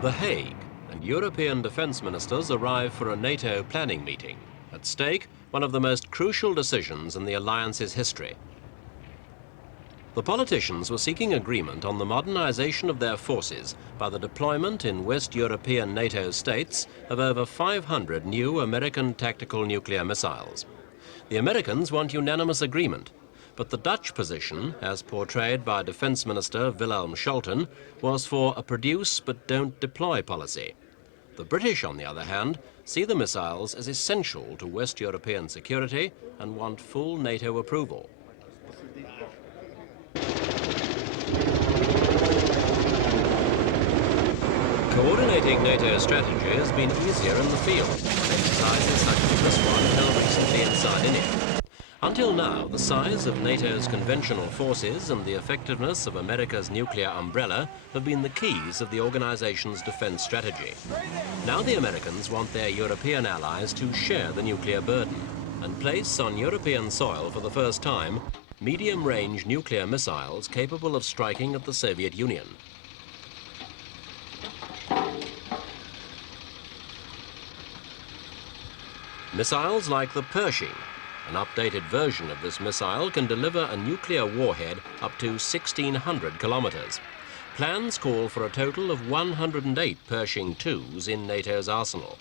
The Hague and European defence ministers arrive for a NATO planning meeting. At stake, one of the most crucial decisions in the alliance's history. The politicians were seeking agreement on the modernization of their forces by the deployment in West European NATO states of over 500 new American tactical nuclear missiles. The Americans want unanimous agreement, but the Dutch position, as portrayed by Defence Minister Wilhelm Scholten, was for a produce but don't deploy policy. The British, on the other hand, see the missiles as essential to West European security and want full NATO approval. Coordinating NATO strategy has been easier in the field, exercises such as this one held recently in Sardinia. Until now, the size of NATO's conventional forces and the effectiveness of America's nuclear umbrella have been the keys of the organization's defense strategy. Now the Americans want their European allies to share the nuclear burden and place on European soil for the first time medium-range nuclear missiles capable of striking at the Soviet Union. Missiles like the Pershing. An updated version of this missile can deliver a nuclear warhead up to 1,600 kilometers. Plans call for a total of 108 Pershing IIs in NATO's arsenal.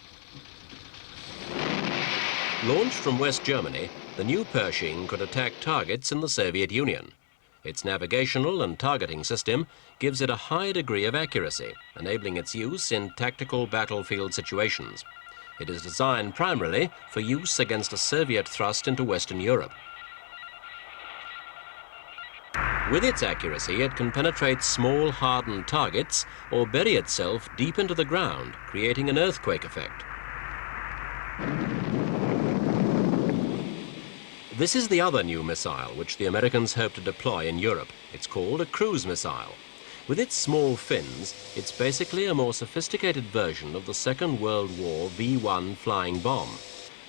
Launched from West Germany, the new Pershing could attack targets in the Soviet Union. Its navigational and targeting system gives it a high degree of accuracy, enabling its use in tactical battlefield situations. It is designed primarily for use against a Soviet thrust into Western Europe. With its accuracy, it can penetrate small, hardened targets or bury itself deep into the ground, creating an earthquake effect. This is the other new missile which the Americans hope to deploy in Europe. It's called a cruise missile. With its small fins, it's basically a more sophisticated version of the Second World War V-1 flying bomb.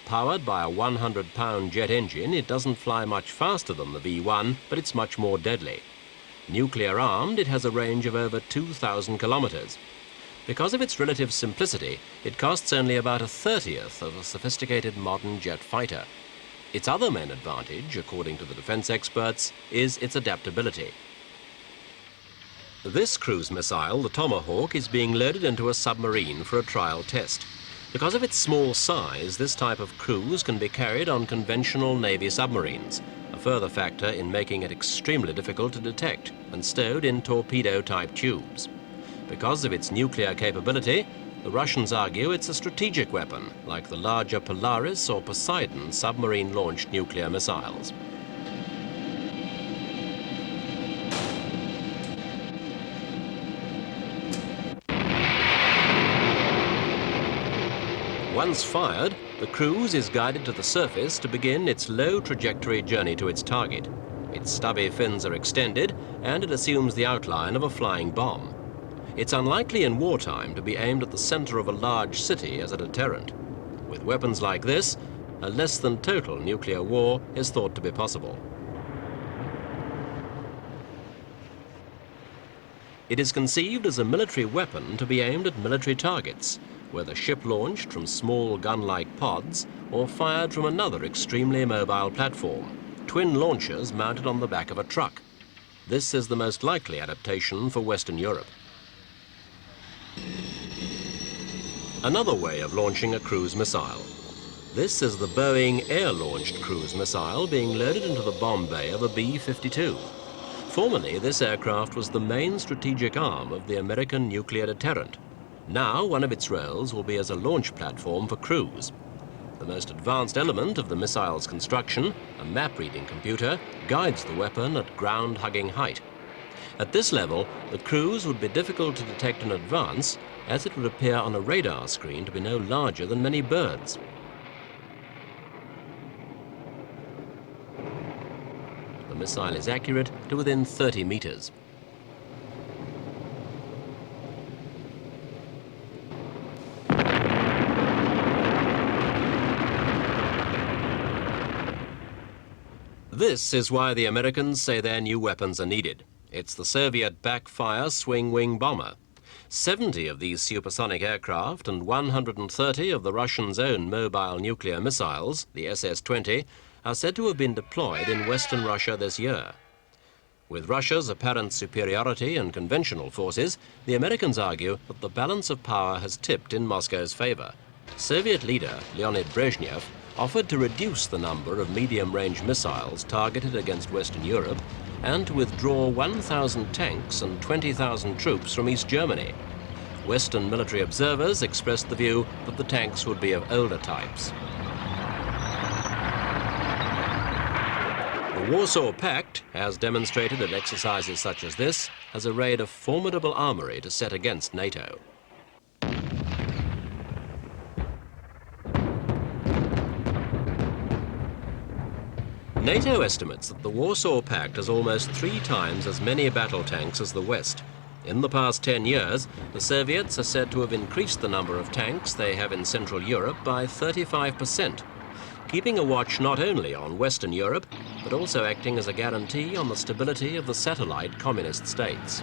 Powered by a 100-pound jet engine, it doesn't fly much faster than the V-1, but it's much more deadly. Nuclear-armed, it has a range of over 2,000 kilometers. Because of its relative simplicity, it costs only about 1/30th of a sophisticated modern jet fighter. Its other main advantage, according to the defense experts, is its adaptability. This cruise missile, the Tomahawk, is being loaded into a submarine for a trial test. Because of its small size, this type of cruise can be carried on conventional Navy submarines, a further factor in making it extremely difficult to detect and stowed in torpedo-type tubes. Because of its nuclear capability, the Russians argue it's a strategic weapon, like the larger Polaris or Poseidon submarine-launched nuclear missiles. Once fired, the cruise is guided to the surface to begin its low trajectory journey to its target. Its stubby fins are extended, and it assumes the outline of a flying bomb. It's unlikely in wartime to be aimed at the center of a large city as a deterrent. With weapons like this, a less than total nuclear war is thought to be possible. It is conceived as a military weapon to be aimed at military targets, whether ship-launched from small gun-like pods or fired from another extremely mobile platform, twin launchers mounted on the back of a truck. This is the most likely adaptation for Western Europe. Another way of launching a cruise missile. This is the Boeing air-launched cruise missile being loaded into the bomb bay of a B-52. Formerly, this aircraft was the main strategic arm of the American nuclear deterrent. Now, one of its roles will be as a launch platform for cruise. The most advanced element of the missile's construction, a map-reading computer, guides the weapon at ground-hugging height. At this level, the cruise would be difficult to detect in advance, as it would appear on a radar screen to be no larger than many birds. The missile is accurate to within 30 meters. This is why the Americans say their new weapons are needed. It's the Soviet backfire swing-wing bomber. 70 of these supersonic aircraft and 130 of the Russians' own mobile nuclear missiles, the SS-20, are said to have been deployed in Western Russia this year. With Russia's apparent superiority in conventional forces, the Americans argue that the balance of power has tipped in Moscow's favor. Soviet leader Leonid Brezhnev offered to reduce the number of medium-range missiles targeted against Western Europe and to withdraw 1,000 tanks and 20,000 troops from East Germany. Western military observers expressed the view that the tanks would be of older types. The Warsaw Pact, as demonstrated at exercises such as this, has arrayed a formidable armory to set against NATO. NATO estimates that the Warsaw Pact has almost 3 times as many battle tanks as the West. In the past 10 years, the Soviets are said to have increased the number of tanks they have in Central Europe by 35%, keeping a watch not only on Western Europe, but also acting as a guarantee on the stability of the satellite communist states.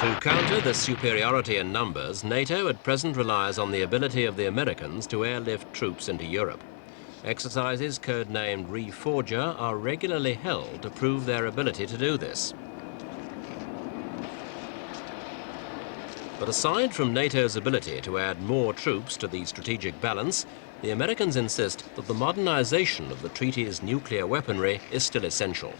To counter this superiority in numbers, NATO at present relies on the ability of the Americans to airlift troops into Europe. Exercises codenamed Reforger are regularly held to prove their ability to do this. But aside from NATO's ability to add more troops to the strategic balance, the Americans insist that the modernization of the treaty's nuclear weaponry is still essential.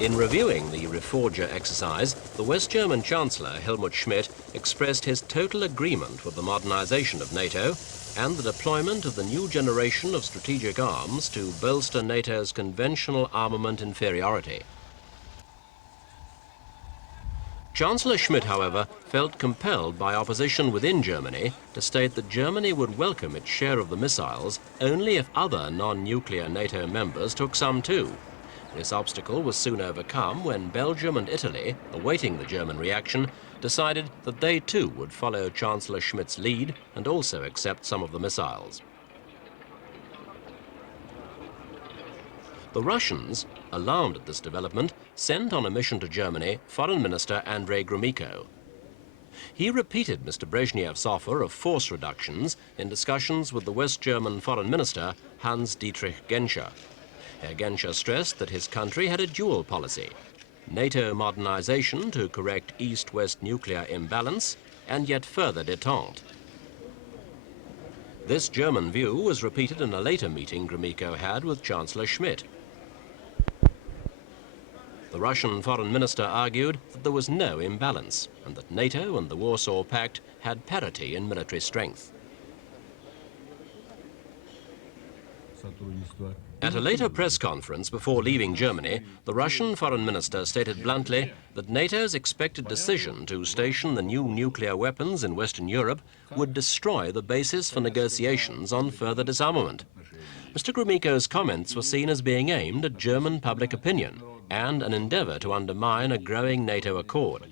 In reviewing the Reforger exercise, the West German Chancellor Helmut Schmidt expressed his total agreement with the modernization of NATO and the deployment of the new generation of strategic arms to bolster NATO's conventional armament inferiority. Chancellor Schmidt, however, felt compelled by opposition within Germany to state that Germany would welcome its share of the missiles only if other non-nuclear NATO members took some too. This obstacle was soon overcome when Belgium and Italy, awaiting the German reaction, decided that they too would follow Chancellor Schmidt's lead and also accept some of the missiles. The Russians, alarmed at this development, sent on a mission to Germany Foreign Minister Andrei Gromyko. He repeated Mr. Brezhnev's offer of force reductions in discussions with the West German Foreign Minister Hans-Dietrich Genscher. Herr Genscher stressed that his country had a dual policy: NATO modernization to correct East-West nuclear imbalance, and yet further détente. This German view was repeated in a later meeting Gromyko had with Chancellor Schmidt. The Russian foreign minister argued that there was no imbalance, and that NATO and the Warsaw Pact had parity in military strength. At a later press conference before leaving Germany, the Russian foreign minister stated bluntly that NATO's expected decision to station the new nuclear weapons in Western Europe would destroy the basis for negotiations on further disarmament. Mr. Gromyko's comments were seen as being aimed at German public opinion and an endeavor to undermine a growing NATO accord.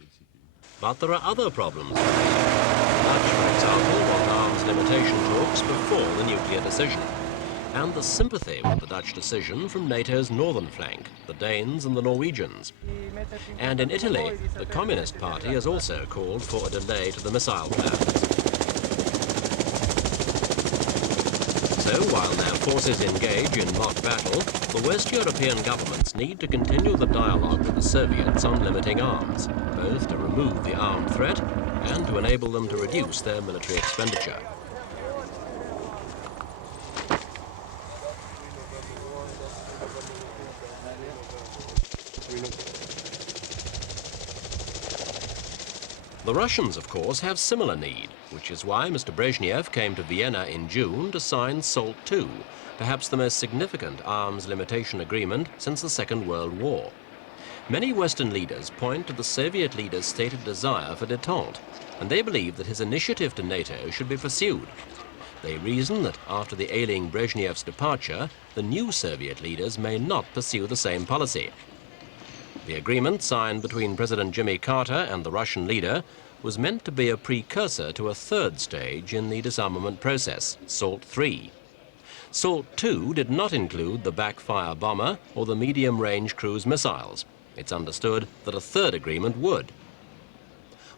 But there are other problems. The Dutch, for example, want arms limitation talks before the nuclear decision, and the sympathy with the Dutch decision from NATO's northern flank, the Danes and the Norwegians. And in Italy, the Communist Party has also called for a delay to the missile plans. So, while their forces engage in mock battle, the West European governments need to continue the dialogue with the Soviets on limiting arms, both to remove the armed threat and to enable them to reduce their military expenditure. The Russians, of course, have similar need, which is why Mr. Brezhnev came to Vienna in June to sign SALT II, perhaps the most significant arms limitation agreement since the Second World War. Many Western leaders point to the Soviet leader's stated desire for détente, and they believe that his initiative to NATO should be pursued. They reason that after the ailing Brezhnev's departure, the new Soviet leaders may not pursue the same policy. The agreement signed between President Jimmy Carter and the Russian leader was meant to be a precursor to a third stage in the disarmament process, SALT III. SALT II did not include the backfire bomber or the medium-range cruise missiles. It's understood that a third agreement would.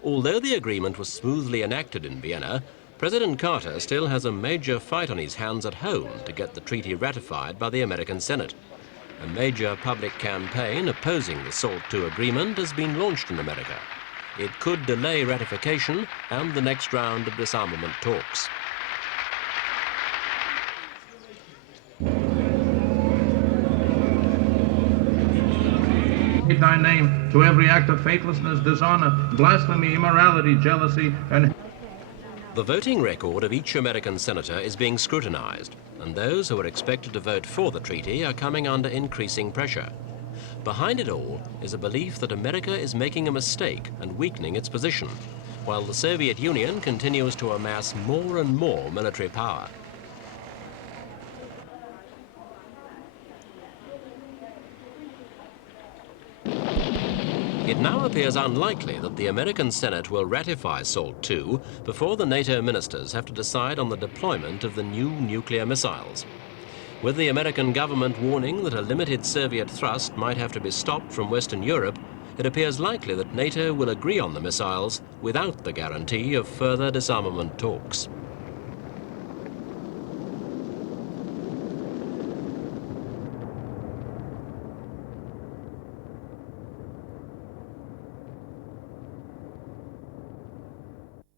Although the agreement was smoothly enacted in Vienna, President Carter still has a major fight on his hands at home to get the treaty ratified by the American Senate. A major public campaign opposing the SALT II agreement has been launched in America. It could delay ratification and the next round of disarmament talks. Thy name to every act of faithlessness, dishonor, blasphemy, immorality, jealousy, and... The voting record of each American senator is being scrutinized, and those who are expected to vote for the treaty are coming under increasing pressure. Behind it all is a belief that America is making a mistake and weakening its position, while the Soviet Union continues to amass more and more military power. It now appears unlikely that the American Senate will ratify SALT II before the NATO ministers have to decide on the deployment of the new nuclear missiles. With the American government warning that a limited Soviet thrust might have to be stopped from Western Europe, it appears likely that NATO will agree on the missiles without the guarantee of further disarmament talks.